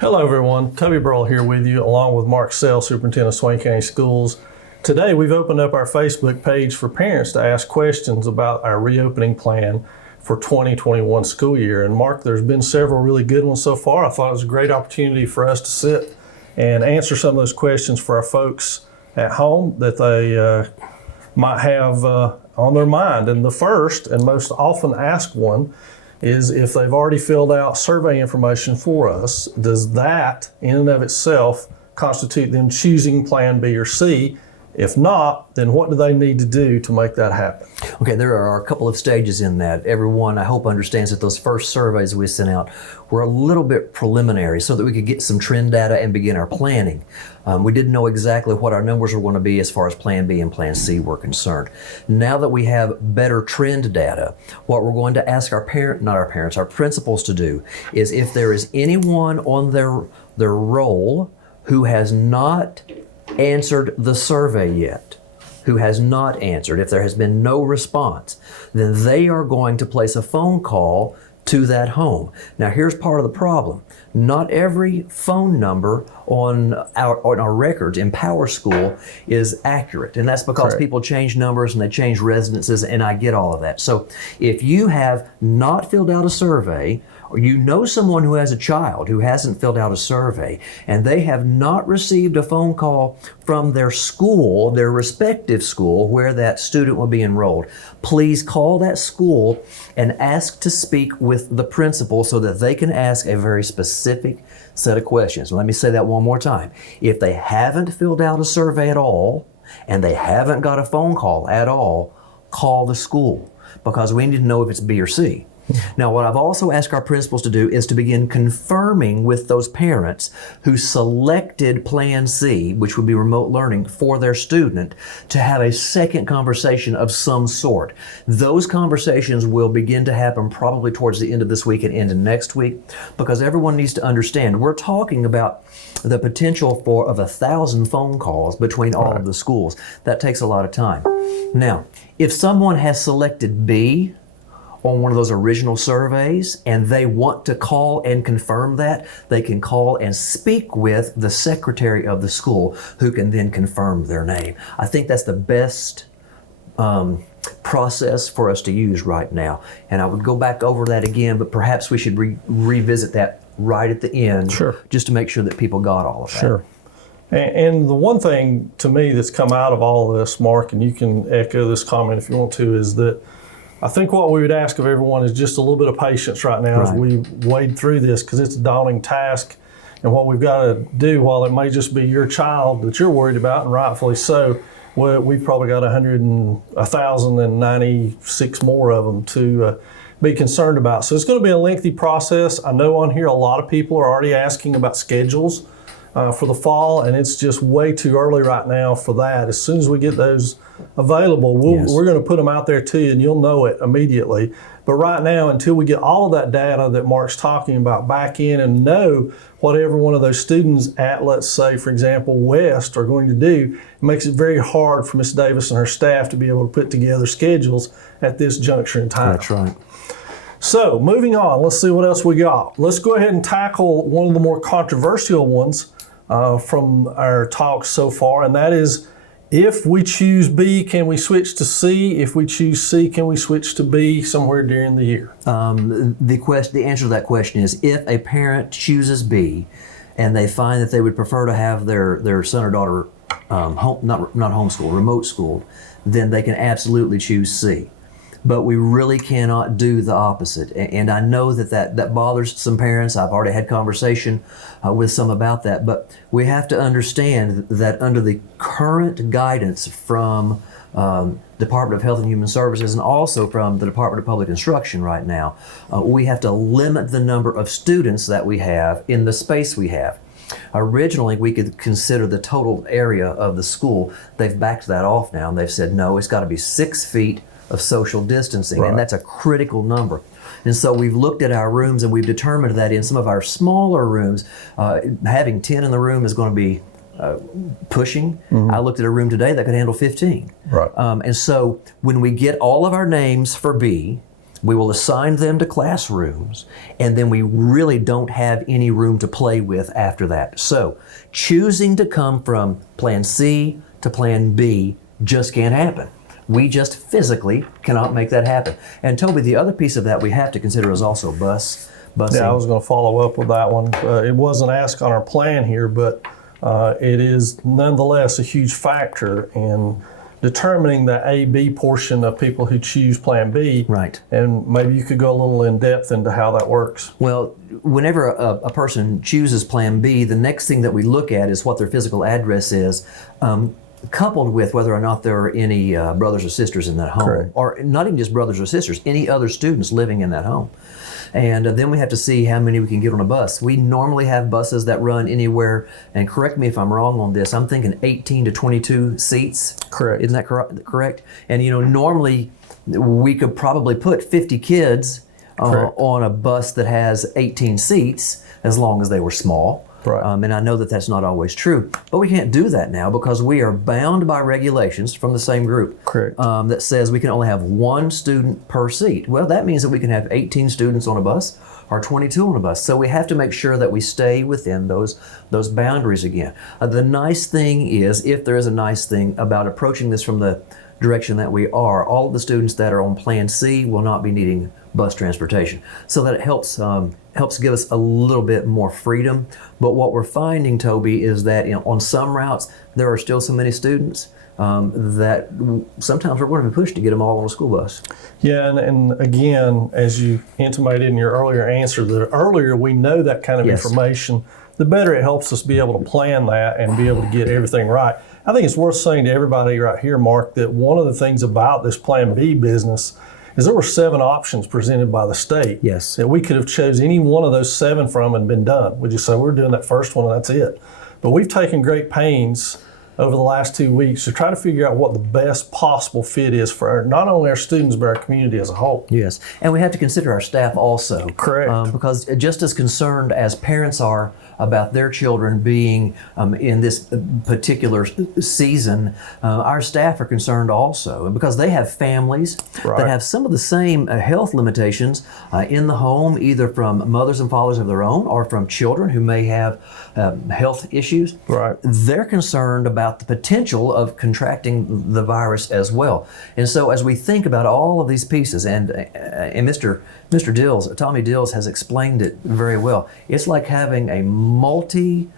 Hello everyone, Toby Burrell here with you along with Mark Sell, Superintendent of Swain County Schools. Today we've opened up our Facebook page for parents to ask questions about our reopening plan for 2021 school year. And Mark, there's been several really good ones so far. I thought it was a great opportunity for us to sit and answer some of those questions for our folks at home that they might have on their mind. And the first and most often asked one is if they've already filled out survey information for us, does that in and of itself constitute them choosing plan B or C? If not, then what do they need to do to make that happen? Okay, there are a couple of stages in that. Everyone, I hope, understands that those first surveys we sent out were a little bit preliminary so that we could get some trend data and begin our planning. We didn't know exactly what our numbers were going to be as far as Plan B and Plan C were concerned. Now that we have better trend data, what we're going to ask our principals to do is if there is anyone on their roll who has not answered the survey yet, who has not answered, if there has been no response, then they are going to place a phone call to that home. Now here's part of the problem. Not every phone number on our records in Power School is accurate, and that's because Correct. People change numbers and they change residences, and I get all of that. So if you have not filled out a survey, or you know someone who has a child who hasn't filled out a survey and they have not received a phone call from their school, their respective school where that student will be enrolled, please call that school and ask to speak with the principal so that they can ask a very specific set of questions. Let me say that one more time. If they haven't filled out a survey at all and they haven't got a phone call at all, call the school because we need to know if it's B or C. Now, what I've also asked our principals to do is to begin confirming with those parents who selected Plan C, which would be remote learning, for their student, to have a second conversation of some sort. Those conversations will begin to happen probably towards the end of this week and into next week, because everyone needs to understand we're talking about the potential of 1,000 phone calls between all of the schools. That takes a lot of time. Now, if someone has selected B on one of those original surveys and they want to call and confirm that, they can call and speak with the secretary of the school who can then confirm their name. I think that's the best process for us to use right now. And I would go back over that again, but perhaps we should revisit that right at the end. Sure. Just to make sure that people got all of that. Sure. And the one thing to me that's come out of all of this, Mark, and you can echo this comment if you want to, is that I think what we would ask of everyone is just a little bit of patience right now as we wade through this, because it's a daunting task. And what we've got to do, while it may just be your child that you're worried about, and rightfully so, we've probably got 1,096 more of them to be concerned about. So it's going to be a lengthy process. I know on here a lot of people are already asking about schedules for the fall, and it's just way too early right now for that. As soon as we get those available, we're going to put them out there to you, and you'll know it immediately. But right now, until we get all of that data that Mark's talking about back in and know what every one of those students at, let's say, for example, West are going to do, it makes it very hard for Ms. Davis and her staff to be able to put together schedules at this juncture in time. That's right. So moving on, let's see what else we got. Let's go ahead and tackle one of the more controversial ones from our talks so far, and that is, if we choose B, can we switch to C? If we choose C, can we switch to B somewhere during the year? The answer to that question is, if a parent chooses B and they find that they would prefer to have their son or daughter not homeschooled, remote schooled, then they can absolutely choose C. But we really cannot do the opposite. And I know that bothers some parents. I've already had conversation with some about that. But we have to understand that under the current guidance from Department of Health and Human Services and also from the Department of Public Instruction right now, we have to limit the number of students that we have in the space we have. Originally, we could consider the total area of the school. They've backed that off now, and they've said, no, it's got to be 6 feet of social distancing, and that's a critical number. And so we've looked at our rooms and we've determined that in some of our smaller rooms, having 10 in the room is going to be pushing. I looked at a room today that could handle 15. Right. And so when we get all of our names for B, We will assign them to classrooms, and then we really don't have any room to play with after that. So choosing to come from Plan C to Plan B just can't happen. We just physically cannot make that happen. And Toby, the other piece of that we have to consider is also busing. Yeah, I was going to follow up with that one. It wasn't asked on our plan here, but it is nonetheless a huge factor in determining the A-B portion of people who choose Plan B. Right. And maybe you could go a little in depth into how that works. Well, whenever a person chooses Plan B, the next thing that we look at is what their physical address is, coupled with whether or not there are any brothers or sisters in that home. Correct. Or not even just brothers or sisters, any other students living in that home. And then we have to see how many we can get on a bus. We normally have buses that run anywhere, and correct me if I'm wrong on this, I'm thinking 18 to 22 seats. Correct. Isn't that correct? And normally we could probably put 50 kids on a bus that has 18 seats as long as they were small. Right. And I know that that's not always true, but we can't do that now because we are bound by regulations from the same group. Correct. That says we can only have one student per seat. Well, that means that we can have 18 students on a bus or 22 on a bus. So we have to make sure that we stay within those boundaries again. The nice thing is, if there is a nice thing about approaching this from the direction that we are, all of the students that are on Plan C will not be needing bus transportation. So that it helps give us a little bit more freedom. But what we're finding, Toby, is that on some routes, there are still so many students that sometimes we're going to be pushed to get them all on a school bus. Yeah, and again, as you intimated in your earlier answer, the earlier we know that kind of information, the better it helps us be able to plan that and be able to get everything right. I think it's worth saying to everybody right here, Mark, that one of the things about this Plan B business is there were 7 options presented by the state. Yes. That we could have chose any one of those 7 from and been done. We just said we're doing that first one and that's it. But we've taken great pains over the last 2 weeks to try to figure out what the best possible fit is for not only our students but our community as a whole. Yes, and we have to consider our staff also. Correct. Because just as concerned as parents are about their children being in this particular season, our staff are concerned also, because they have families that have some of the same health limitations in the home, either from mothers and fathers of their own or from children who may have health issues. Right. They're concerned about the potential of contracting the virus as well. And so as we think about all of these pieces, and Mr. Tommy Dills has explained it very well. It's like having a multi-part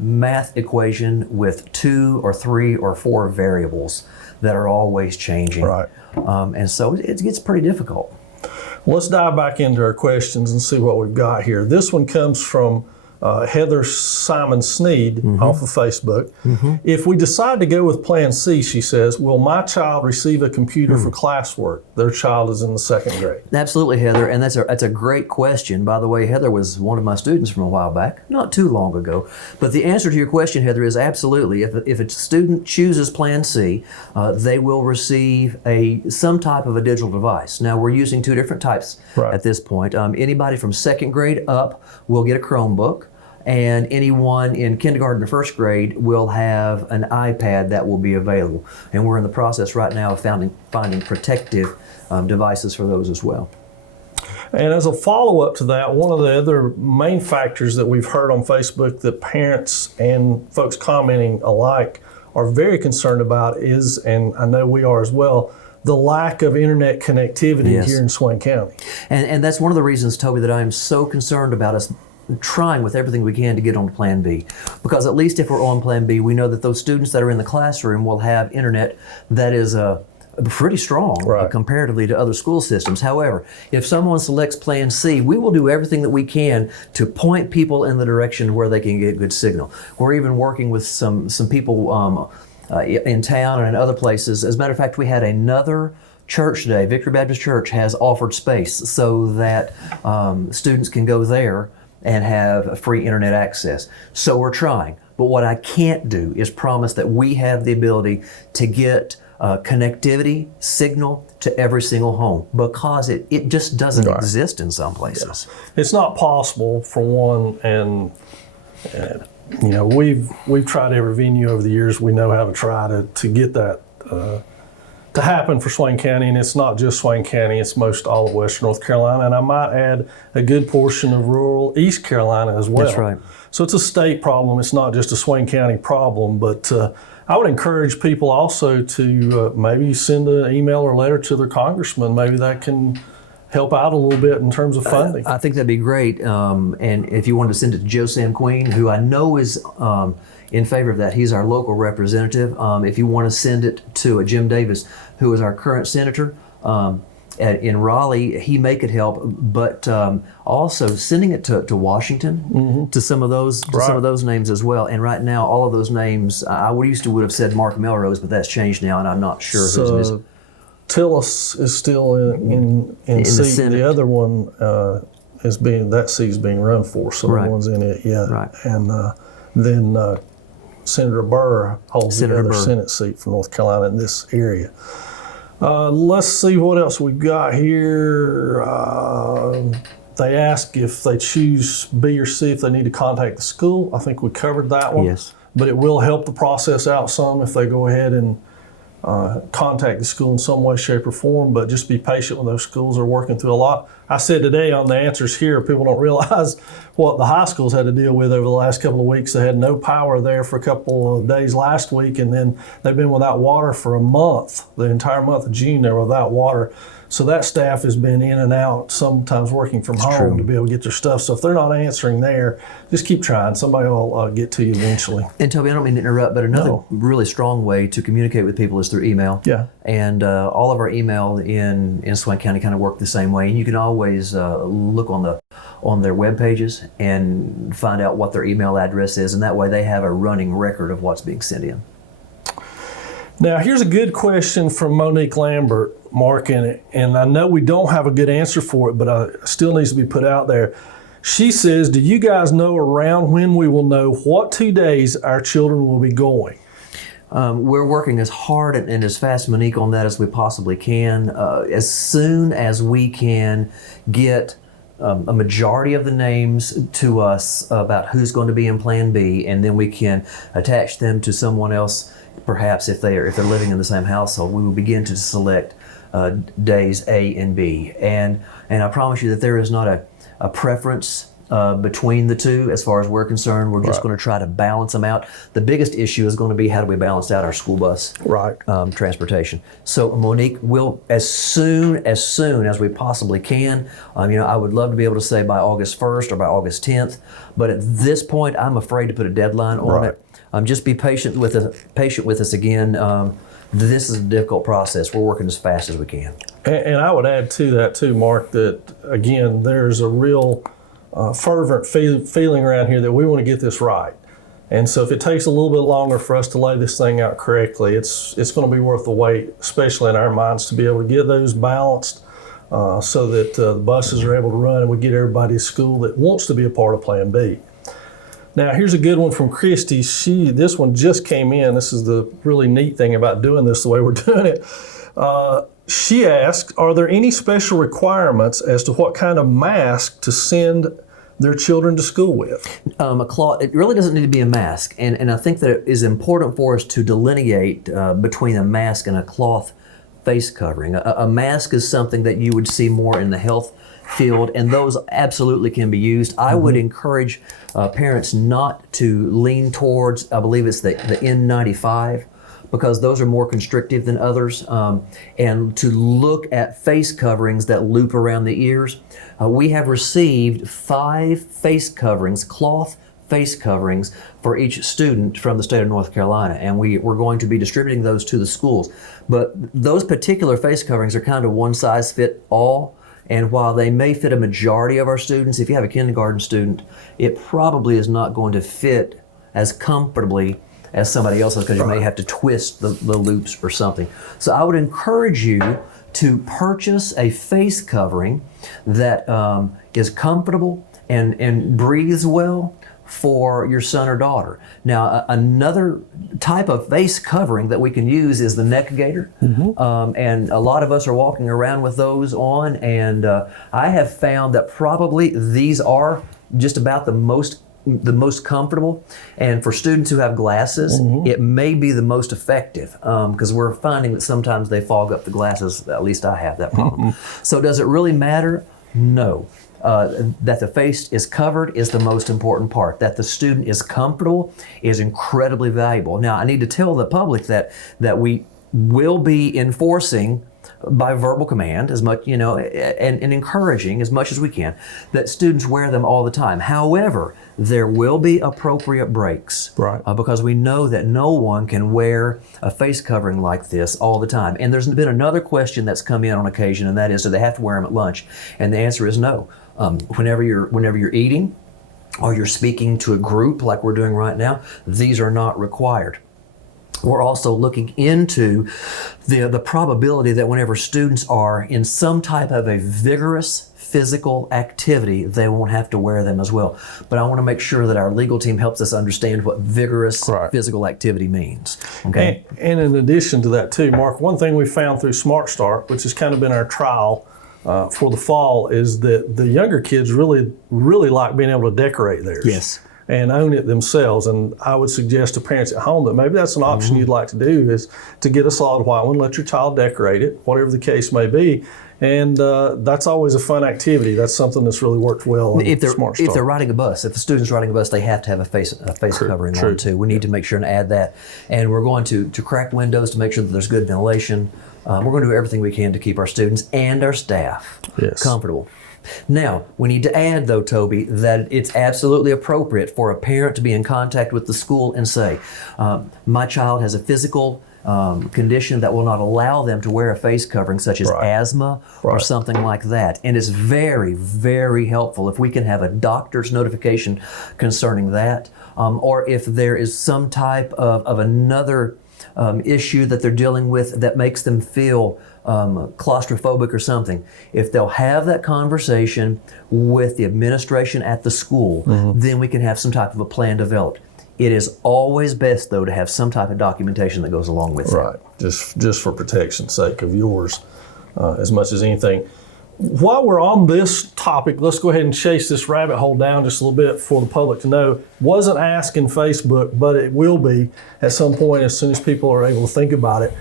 math equation with 2 or 3 or 4 variables that are always changing. Right. And so it gets pretty difficult. Well, let's dive back into our questions and see what we've got here. This one comes from Heather Simon Sneed off of Facebook. If we decide to go with Plan C, she says, will my child receive a computer for classwork? Their child is in the 2nd grade. Absolutely, Heather, and that's a great question. By the way, Heather was one of my students from a while back, not too long ago. But the answer to your question, Heather, is absolutely. If a student chooses Plan C, they will receive some type of a digital device. Now, we're using 2 different types at this point. Anybody from 2nd grade up will get a Chromebook. And anyone in kindergarten or 1st grade will have an iPad that will be available. And we're in the process right now of finding protective devices for those as well. And as a follow-up to that, one of the other main factors that we've heard on Facebook that parents and folks commenting alike are very concerned about is, and I know we are as well, the lack of internet connectivity here in Swain County. And that's one of the reasons, Toby, that I am so concerned about us trying with everything we can to get on Plan B. Because at least if we're on Plan B, we know that those students that are in the classroom will have internet that is pretty strong comparatively to other school systems. However, if someone selects Plan C, we will do everything that we can to point people in the direction where they can get good signal. We're even working with some people in town and in other places. As a matter of fact, we had another church today. Victory Baptist Church has offered space so that students can go there and have free internet access. So we're trying. But what I can't do is promise that we have the ability to get connectivity, signal to every single home, because it just doesn't exist in some places. It's not possible, for one, and we've tried every venue over the years we know how to try to get that to happen for Swain County, and it's not just Swain County, it's most all of Western North Carolina, and I might add a good portion of rural East Carolina as well. That's right. So it's a state problem, it's not just a Swain County problem, but I would encourage people also to maybe send an email or letter to their congressman. Maybe that can help out a little bit in terms of funding. I think that'd be great. And if you wanted to send it to Joe Sam Queen, who I know is in favor of that, he's our local representative. If you want to send it to Jim Davis, who is our current senator in Raleigh, he may could help. But also sending it to Washington, to some of those names as well. And right now, all of those names, I would have said Mark Melrose, but that's changed now, and I'm not sure who's in his. Tillis is still in the seat. Senate. The other one that seat's being run for, so Right. no one's in it yet. Right. And then Senator Burr holds the other Senate seat for North Carolina in this area. Let's see what else we got here. They ask if they choose B or C if they need to contact the school. I think we covered that one. Yes. But it will help the process out some if they go ahead and contact the school in some way, shape, or form, but just be patient when those schools are working through a lot. I said today on the answers here, people don't realize what the high schools had to deal with over the last couple of weeks. They had no power there for a couple of days last week, and then they've been without water for a month. The entire month of June, they were without water. So that staff has been in and out, sometimes working from home to be able to get their stuff. So if they're not answering there, just keep trying. Somebody will get to you eventually. And Toby, I don't mean to interrupt, but another really strong way to communicate with people is through email. Yeah. And all of our email in Swain County kind of work the same way. And you can always look on their web pages and find out what their email address is, and that way they have a running record of what's being sent in. Now, here's a good question from Monique Lambert, Mark, and I know we don't have a good answer for it, but it still needs to be put out there. She says, do you guys know around when we will know what 2 days our children will be going? We're working as hard and as fast, Monique, on that as we possibly can. As soon as we can get a majority of the names to us about who's going to be in Plan B, and then we can attach them to someone else. Perhaps if they're living in the same household, we will begin to select days A and B. And I promise you that there is not a preference between the two as far as we're concerned. We're just going to try to balance them out. The biggest issue is going to be how do we balance out our school bus transportation. So Monique, we'll as soon as we possibly can. I would love to be able to say by August 1st or by August 10th, but at this point, I'm afraid to put a deadline on it. Just be patient with us again. This is a difficult process. We're working as fast as we can. And I would add to that too, Mark, that again, there's a real fervent feeling around here that we want to get this right. And so if it takes a little bit longer for us to lay this thing out correctly, it's going to be worth the wait, especially in our minds, to be able to get those balanced so that the buses are able to run and we get everybody to school that wants to be a part of Plan B. Now, here's a good one from Christy. This one just came in. This is the really neat thing about doing this the way we're doing it. She asked, are there any special requirements as to what kind of mask to send their children to school with? A cloth. It really doesn't need to be a mask. And I think that it is important for us to delineate between a mask and a cloth face covering. A mask is something that you would see more in the health field, and those absolutely can be used. I would encourage parents not to lean towards, I believe it's the N95, because those are more constrictive than others, and to look at face coverings that loop around the ears. We have received 5 face coverings, cloth face coverings, for each student from the state of North Carolina, and we're going to be distributing those to the schools. But those particular face coverings are kind of one size fit all. And while they may fit a majority of our students, if you have a kindergarten student, it probably is not going to fit as comfortably as somebody else's, because you may have to twist the loops or something. So I would encourage you to purchase a face covering that is comfortable and breathes well for your son or daughter. Now, another type of face covering that we can use is the neck gaiter. And a lot of us are walking around with those on, and I have found that probably these are just about the most most comfortable, and for students who have glasses, it may be the most effective because we're finding that sometimes they fog up the glasses. At least I have that problem. So does it really matter? No. That the face is covered is the most important part. That the student is comfortable is incredibly valuable. Now, I need to tell the public that we will be enforcing by verbal command as much, and encouraging as much as we can that students wear them all the time. However, there will be appropriate breaks, right? Because we know that no one can wear a face covering like this all the time. And there's been another question that's come in on occasion, and that is, do they have to wear them at lunch? And the answer is no. Whenever you're eating or you're speaking to a group like we're doing right now, these are not required. We're also looking into the probability that whenever students are in some type of a vigorous physical activity, they won't have to wear them as well. But I want to make sure that our legal team helps us understand what vigorous physical activity means. Okay. And in addition to that too, Mark, one thing we found through Smart Start, which has kind of been our trial for the fall, is that the younger kids really like being able to decorate theirs. Yes. And own it themselves. And I would suggest to parents at home that maybe that's an option you'd like to do, is to get a solid white one, let your child decorate it, whatever the case may be. And that's always a fun activity. That's something that's really worked well in Smart Start. If they're riding a bus, if the student's riding a bus, they have to have a face covering on too. We need to make sure and add that. And we're going to crack windows to make sure that there's good ventilation. We're going to do everything we can to keep our students and our staff comfortable. Now, we need to add, though, Toby, that it's absolutely appropriate for a parent to be in contact with the school and say, my child has a physical condition that will not allow them to wear a face covering, such as asthma or something like that. And it's very, very helpful if we can have a doctor's notification concerning that, or if there is some type of another issue that they're dealing with that makes them feel claustrophobic or something. If they'll have that conversation with the administration at the school, then we can have some type of a plan developed. It is always best, though, to have some type of documentation that goes along with it. Right, just for protection's sake of yours, as much as anything. While we're on this topic, let's go ahead and chase this rabbit hole down just a little bit for the public to know. Wasn't asked in Facebook, but it will be at some point as soon as people are able to think about it,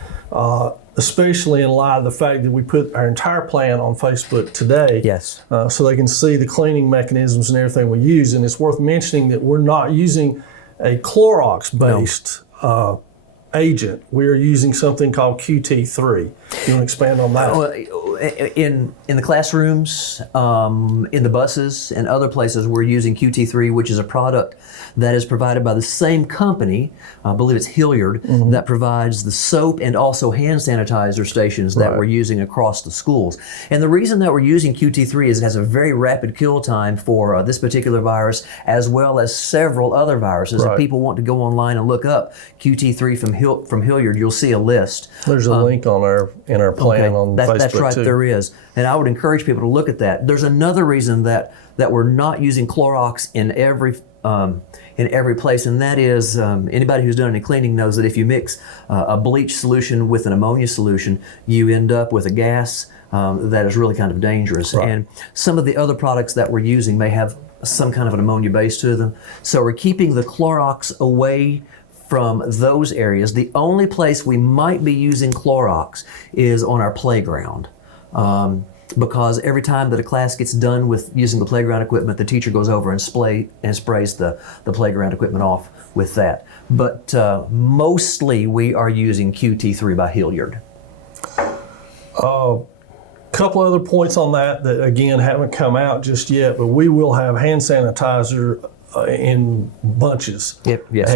especially in light of the fact that we put our entire plan on Facebook today. Yes. So they can see the cleaning mechanisms and everything we use. And it's worth mentioning that we're not using a Clorox-based agent. We're using something called QT3. You want to expand on that? In the classrooms, in the buses, and other places, we're using QT3, which is a product that is provided by the same company, I believe it's Hilliard, that provides the soap and also hand sanitizer stations that we're using across the schools. And the reason that we're using QT3 is it has a very rapid kill time for this particular virus, as well as several other viruses. If people want to go online and look up QT3 from Hilliard, you'll see a list. There's a link on in our plan on Facebook that's right, too. There is. And I would encourage people to look at that. There's another reason that we're not using Clorox in every place, and that is anybody who's done any cleaning knows that if you mix a bleach solution with an ammonia solution, you end up with a gas that is really kind of dangerous. And some of the other products that we're using may have some kind of an ammonia base to them. So we're keeping the Clorox away from those areas. The only place we might be using Clorox is on our playground. Because every time that a class gets done with using the playground equipment, the teacher goes over and sprays the playground equipment off with that. But mostly we are using QT3 by Hilliard. Couple other points on that again haven't come out just yet, but we will have hand sanitizer in bunches. Yes.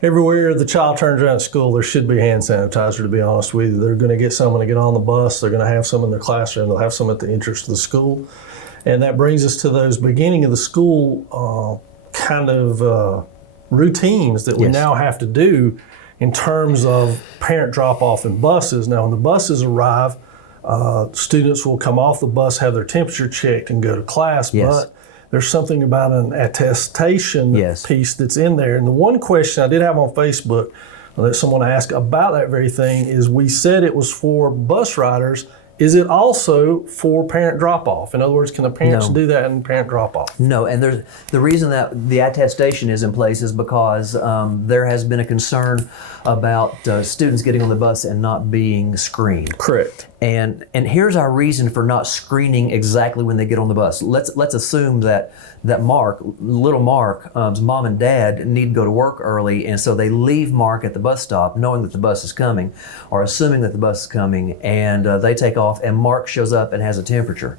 Everywhere the child turns around at school, there should be hand sanitizer, to be honest with you. They're going to get some when they get on the bus. They're going to have some in their classroom. They'll have some at the entrance to the school. And that brings us to those beginning of the school routines that we now have to do in terms of parent drop-off in buses. Now, when the buses arrive, students will come off the bus, have their temperature checked, and go to class. But there's something about an attestation piece that's in there. And the one question I did have on Facebook that someone asked about that very thing is we said it was for bus riders Is it also for parent drop-off? In other words, can the parents No. do that in parent drop-off? No, and the reason that the attestation is in place is because there has been a concern about students getting on the bus and not being screened. Correct. And here's our reason for not screening exactly when they get on the bus. Let's assume that little Mark's mom and dad need to go to work early, and so they leave Mark at the bus stop knowing that the bus is coming, or assuming that the bus is coming, and they take off, and Mark shows up and has a temperature.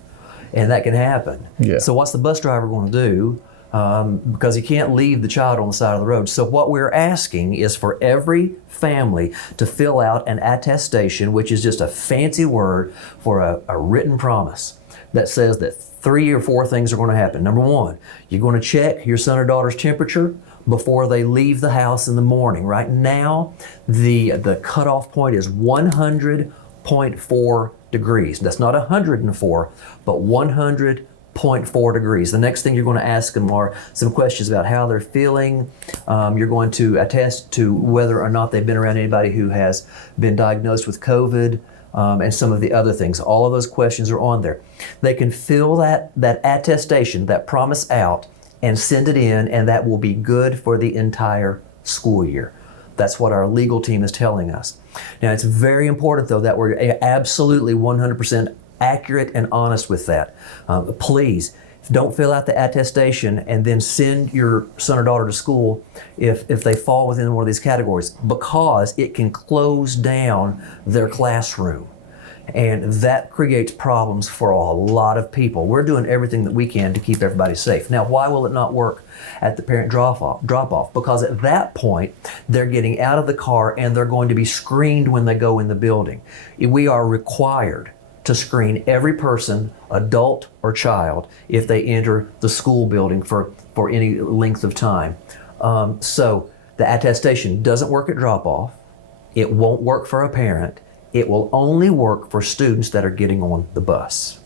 And that can happen. Yeah. So what's the bus driver going to do? Because he can't leave the child on the side of the road. So what we're asking is for every family to fill out an attestation, which is just a fancy word for a written promise that says that 3 or 4 things are going to happen. Number 1, you're going to check your son or daughter's temperature before they leave the house in the morning. Right now, the cutoff point is 100.4 degrees. That's not 104, but 100.4 degrees. The next thing you're going to ask them are some questions about how they're feeling. You're going to attest to whether or not they've been around anybody who has been diagnosed with COVID, and some of the other things. All of those questions are on there. They can fill that attestation, that promise out, and send it in, and that will be good for the entire school year. That's what our legal team is telling us. Now, it's very important, though, that we're absolutely 100% accurate and honest with that. Please, don't fill out the attestation and then send your son or daughter to school if they fall within one of these categories, because it can close down their classroom. And that creates problems for a lot of people. We're doing everything that we can to keep everybody safe. Now, why will it not work at the parent drop-off? Because at that point, they're getting out of the car and they're going to be screened when they go in the building. We are required to screen every person, adult or child, if they enter the school building for any length of time. So the attestation doesn't work at drop-off. It won't work for a parent. It will only work for students that are getting on the bus.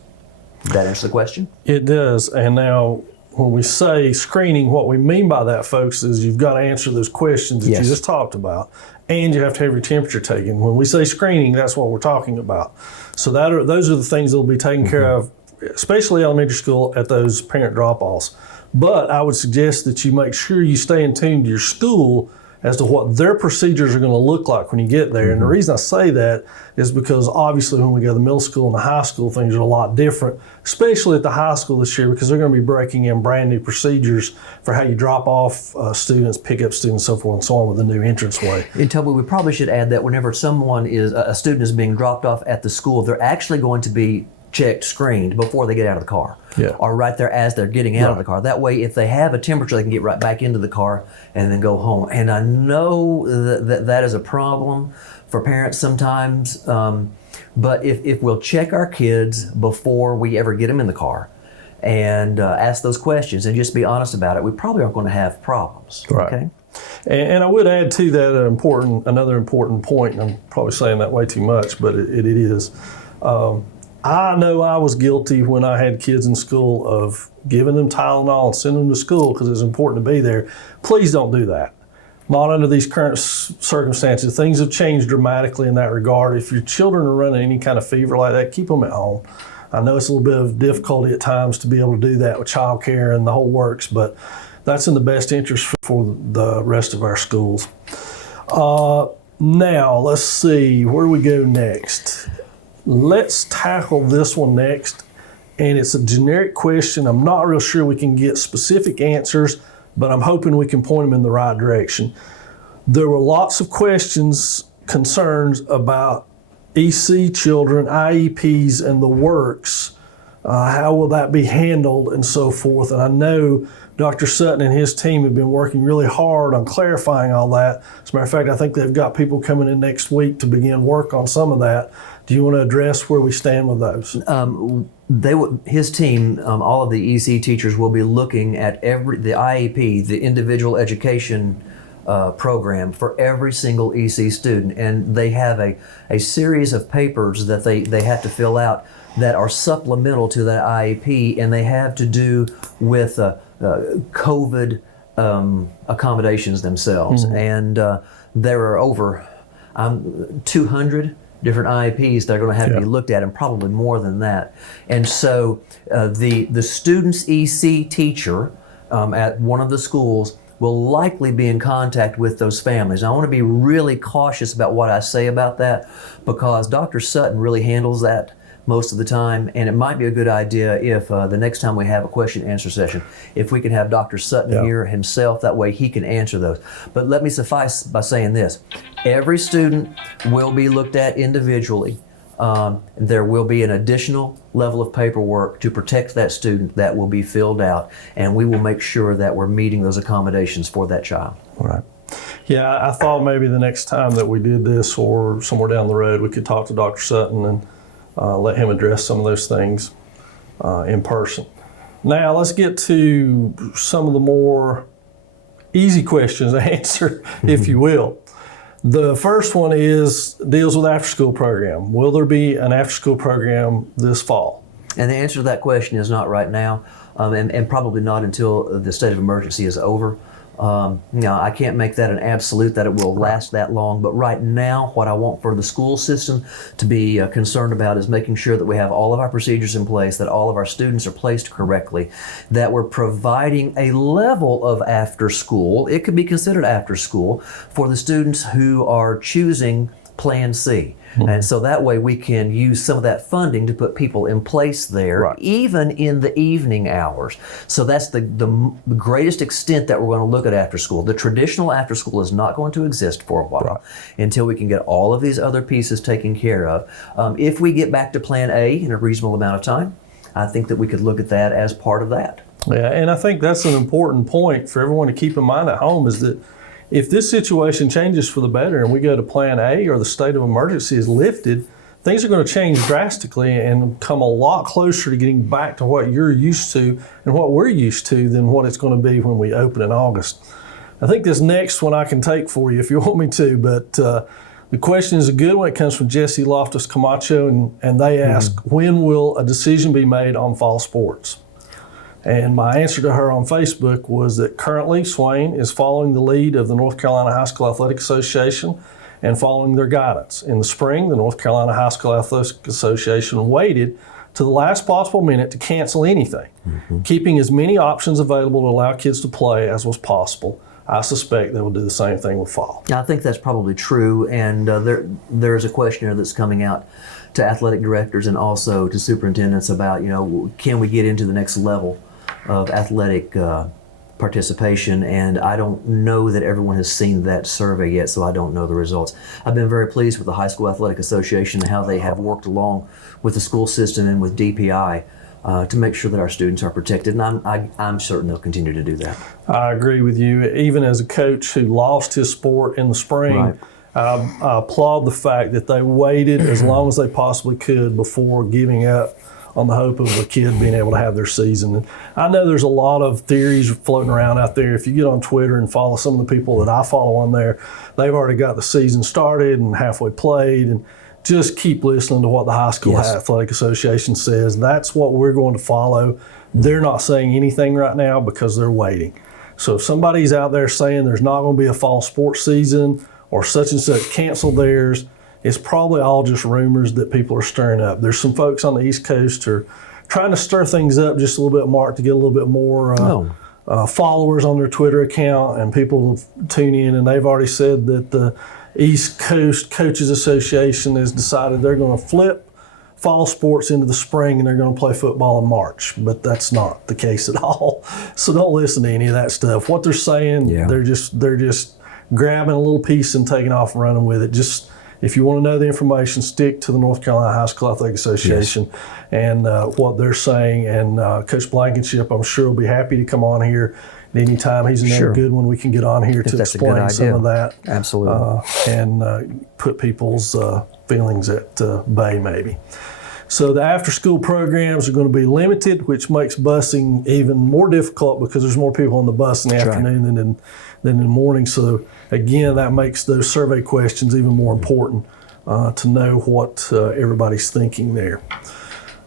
Does that answer the question? It does. And now, when we say screening, what we mean by that, folks, is you've got to answer those questions that Yes. you just talked about, and you have to have your temperature taken. When we say screening, that's what we're talking about. So those are the things that will be taken care of, especially elementary school, at those parent drop-offs. But I would suggest that you make sure you stay in tune to your school as to what their procedures are going to look like when you get there. And the reason I say that is because obviously when we go to the middle school and the high school, things are a lot different, especially at the high school this year, because they're going to be breaking in brand new procedures for how you drop off students, pick up students, so forth and so on with the new entranceway. And Toby, we probably should add that whenever a student is being dropped off at the school, they're actually going to be checked, screened before they get out of the car, or right there as they're getting out of the car. That way, if they have a temperature, they can get right back into the car and then go home. And I know that is a problem for parents sometimes, but if we'll check our kids before we ever get them in the car and ask those questions and just be honest about it, we probably aren't going to have problems. Right. Okay? And I would add to that another important point, and I'm probably saying that way too much, but it is. I know I was guilty when I had kids in school of giving them Tylenol and sending them to school because it's important to be there. Please don't do that. Not under these current circumstances. Things have changed dramatically in that regard. If your children are running any kind of fever like that, keep them at home. I know it's a little bit of difficulty at times to be able to do that with childcare and the whole works, but that's in the best interest for the rest of our schools. Now, let's see, where do we go next? Let's tackle this one next, and it's a generic question. I'm not real sure we can get specific answers, but I'm hoping we can point them in the right direction. There were lots of questions, concerns about EC children, IEPs, and the works. How will that be handled and so forth? And I know Dr. Sutton and his team have been working really hard on clarifying all that. As a matter of fact, I think they've got people coming in next week to begin work on some of that. Do you want to address where we stand with those? His team, all of the EC teachers will be looking at the IEP, the individual education program for every single EC student, and they have a series of papers that they have to fill out that are supplemental to that IEP, and they have to do with COVID accommodations themselves. And there are over 200 different IEPs that are going to have to be Yeah. looked at, and probably more than that. And so the student's EC teacher at one of the schools will likely be in contact with those families. I want to be really cautious about what I say about that, because Dr. Sutton really handles that most of the time, and it might be a good idea if the next time we have a question and answer session, if we can have Dr. Sutton Yeah. here himself, that way he can answer those. But let me suffice by saying this: every student will be looked at individually. There will be an additional level of paperwork to protect that student that will be filled out, and we will make sure that we're meeting those accommodations for that child. Right. Yeah, I thought maybe the next time that we did this or somewhere down the road, we could talk to Dr. Sutton and let him address some of those things in person. Now, let's get to some of the more easy questions to answer, if you will. The first one deals with after-school program. Will there be an after-school program this fall? And the answer to that question is not right now, and probably not until the state of emergency is over. Now, I can't make that an absolute that it will last that long, but right now what I want for the school system to be concerned about is making sure that we have all of our procedures in place, that all of our students are placed correctly, that we're providing a level of after school, it could be considered after school, for the students who are choosing Plan C. And so that way we can use some of that funding to put people in place there, Right. even in the evening hours. So that's the greatest extent that we're going to look at after school. The traditional after school is not going to exist for a while Right. until we can get all of these other pieces taken care of. If we get back to Plan A in a reasonable amount of time, I think that we could look at that as part of that. Yeah, and I think that's an important point for everyone to keep in mind at home, is that if this situation changes for the better and we go to Plan A or the state of emergency is lifted, things are going to change drastically and come a lot closer to getting back to what you're used to and what we're used to than what it's going to be when we open in August. I think this next one I can take for you if you want me to, but the question is a good one. It comes from Jesse Loftus Camacho, and they ask, when will a decision be made on fall sports? And my answer to her on Facebook was that currently Swain is following the lead of the North Carolina High School Athletic Association and following their guidance. In the spring, the North Carolina High School Athletic Association waited to the last possible minute to cancel anything, keeping as many options available to allow kids to play as was possible. I suspect they will do the same thing with fall. I think that's probably true, and there's a questionnaire that's coming out to athletic directors and also to superintendents about, can we get into the next level of athletic participation, and I don't know that everyone has seen that survey yet, so I don't know the results. I've been very pleased with the High School Athletic Association and how they have worked along with the school system and with DPI to make sure that our students are protected, and I'm certain they'll continue to do that. I agree with you. Even as a coach who lost his sport in the spring, Right. I applaud the fact that they waited as long as they possibly could before giving up on the hope of a kid being able to have their season. And I know there's a lot of theories floating around out there. If you get on Twitter and follow some of the people that I follow on there, they've already got the season started and halfway played. And just keep listening to what the High School Yes. Athletic Association says. That's what we're going to follow. They're not saying anything right now because they're waiting. So if somebody's out there saying there's not going to be a fall sports season or such and such cancel theirs, it's probably all just rumors that people are stirring up. There's some folks on the East Coast who are trying to stir things up just a little bit, Mark, to get a little bit more followers on their Twitter account, and people will tune in. And they've already said that the East Coast Coaches Association has decided they're going to flip fall sports into the spring and they're going to play football in March. But that's not the case at all. So don't listen to any of that stuff. What they're saying, they're just grabbing a little piece and taking off and running with it. Just if you want to know the information, stick to the North Carolina High School Athletic Association and what they're saying. And Coach Blankenship, I'm sure, will be happy to come on here at any time. He's another good one we can get on here to explain some of that. Absolutely. And put people's feelings at bay, maybe. So the after-school programs are going to be limited, which makes busing even more difficult because there's more people on the bus in the afternoon than in the morning. So again, that makes those survey questions even more important to know what everybody's thinking there.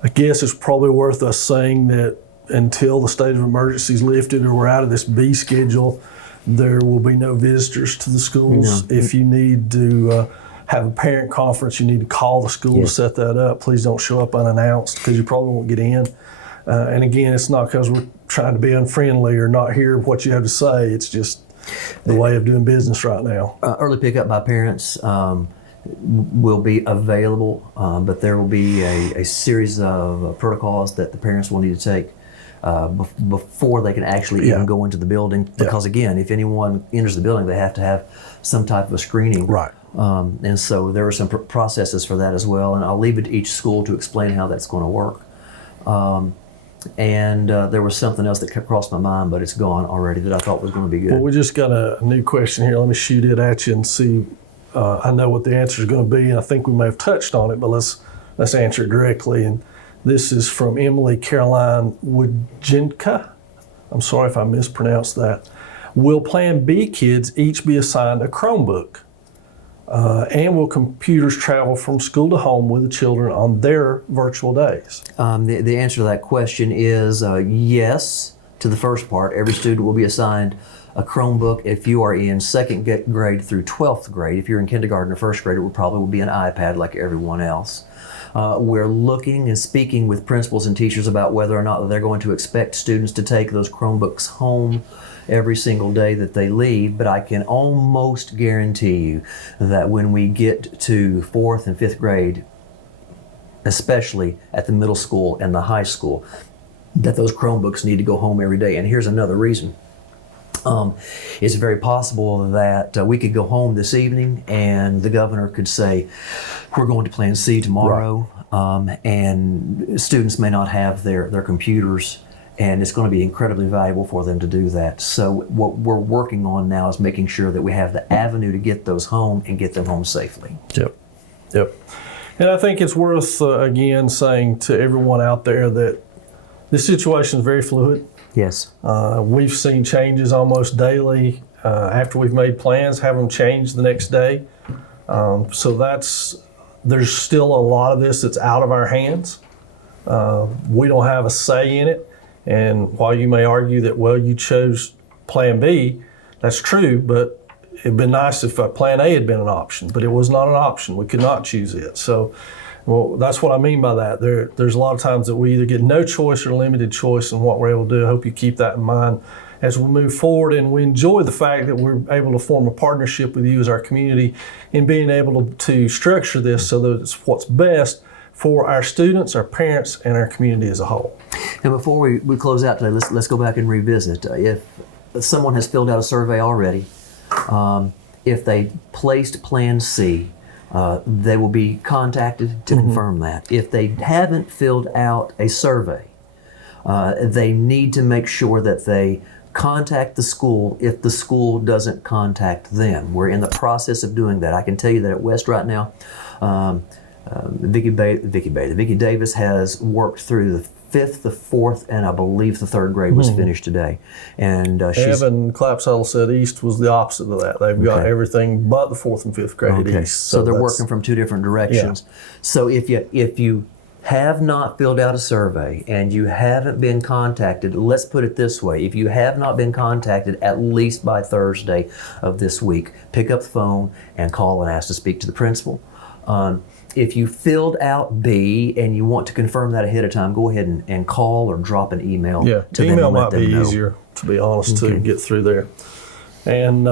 I guess it's probably worth us saying that until the state of emergency is lifted or we're out of this B schedule, there will be no visitors to the schools. If you need to have a parent conference, you need to call the school to set that up. Please don't show up unannounced because you probably won't get in. And again, it's not because we're trying to be unfriendly or not hear what you have to say. It's just the way of doing business right now. Early pickup by parents will be available, but there will be a series of protocols that the parents will need to take before they can actually even go into the building. Because again, if anyone enters the building, they have to have some type of a screening. Right. And so there are some processes for that as well. And I'll leave it to each school to explain how that's going to work. And there was something else that crossed my mind, but it's gone already, that I thought was going to be good. Well, we just got a new question here. Let me shoot it at you and see. I know what the answer is going to be, and I think we may have touched on it, but let's answer it directly. And this is from Emily Caroline Wojcinka. I'm sorry if I mispronounced that. Will Plan B kids each be assigned a Chromebook? And will computers travel from school to home with the children on their virtual days? The answer to that question is yes to the first part. Every student will be assigned a Chromebook. If you are in second grade through 12th grade, if you're in kindergarten or first grade, it will be an iPad like everyone else. We're looking and speaking with principals and teachers about whether or not they're going to expect students to take those Chromebooks home every single day that they leave, but I can almost guarantee you that when we get to 4th and 5th grade, especially at the middle school and the high school, that those Chromebooks need to go home every day. And here's another reason. It's very possible that we could go home this evening and the governor could say, we're going to Plan C tomorrow, and students may not have their computers, and it's going to be incredibly valuable for them to do that. So what we're working on now is making sure that we have the avenue to get those home and get them home safely. Yep. And I think it's worth, again, saying to everyone out there that this situation is very fluid. Yes. We've seen changes almost daily. After we've made plans, have them change the next day. So there's still a lot of this that's out of our hands. We don't have a say in it. And while you may argue that, well, you chose Plan B, that's true, but it'd been nice if Plan A had been an option, but it was not an option. We could not choose it. So, well, that's what I mean by that. There's a lot of times that we either get no choice or limited choice in what we're able to do. I hope you keep that in mind as we move forward, and we enjoy the fact that we're able to form a partnership with you as our community in being able to structure this so that it's what's best for our students, our parents, and our community as a whole. And before we close out today, let's go back and revisit. If someone has filled out a survey already, if they placed Plan C, they will be contacted to confirm that. If they haven't filled out a survey, they need to make sure that they contact the school if the school doesn't contact them. We're in the process of doing that. I can tell you that at West right now, Vicki Davis has worked through the 5th, the 4th, and I believe the 3rd grade was finished today. And Evan Clapsaddle said East was the opposite of that. They've got everything but the 4th and 5th grade at East. So they're working from two different directions. Yeah. So if you have not filled out a survey and you haven't been contacted, let's put it this way. If you have not been contacted at least by Thursday of this week, pick up the phone and call and ask to speak to the principal. If you filled out B and you want to confirm that ahead of time, go ahead and call or drop an email to them. Email might be easier, to be honest, to get through there. And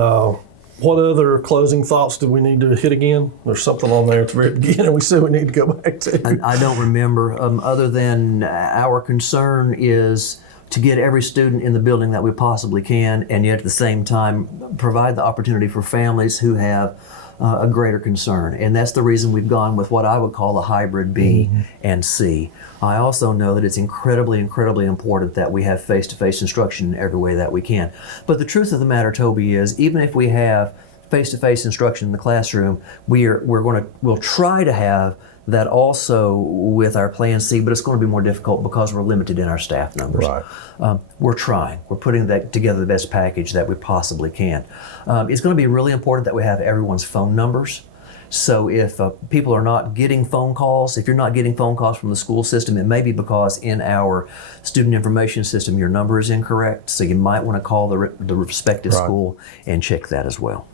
what other closing thoughts do we need to hit again? There's something on there at the very beginning we said we need to go back to. I don't remember, other than our concern is to get every student in the building that we possibly can, and yet at the same time provide the opportunity for families who have a greater concern. And that's the reason we've gone with what I would call a hybrid B and C. I also know that it's incredibly, incredibly important that we have face-to-face instruction in every way that we can. But the truth of the matter, Toby, is even if we have face-to-face instruction in the classroom, we'll try to have that also with our Plan C, but it's going to be more difficult because we're limited in our staff numbers. Right. We're trying. We're putting that together the best package that we possibly can. It's going to be really important that we have everyone's phone numbers. So if people are not getting phone calls, if you're not getting phone calls from the school system, it may be because in our student information system your number is incorrect. So you might want to call the respective school and check that as well.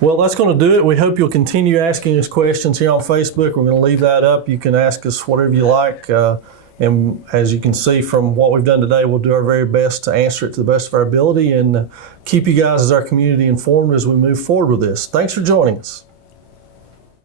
Well, that's going to do it. We hope you'll continue asking us questions here on Facebook. We're going to leave that up. You can ask us whatever you like. And as you can see from what we've done today, we'll do our very best to answer it to the best of our ability and keep you guys as our community informed as we move forward with this. Thanks for joining us.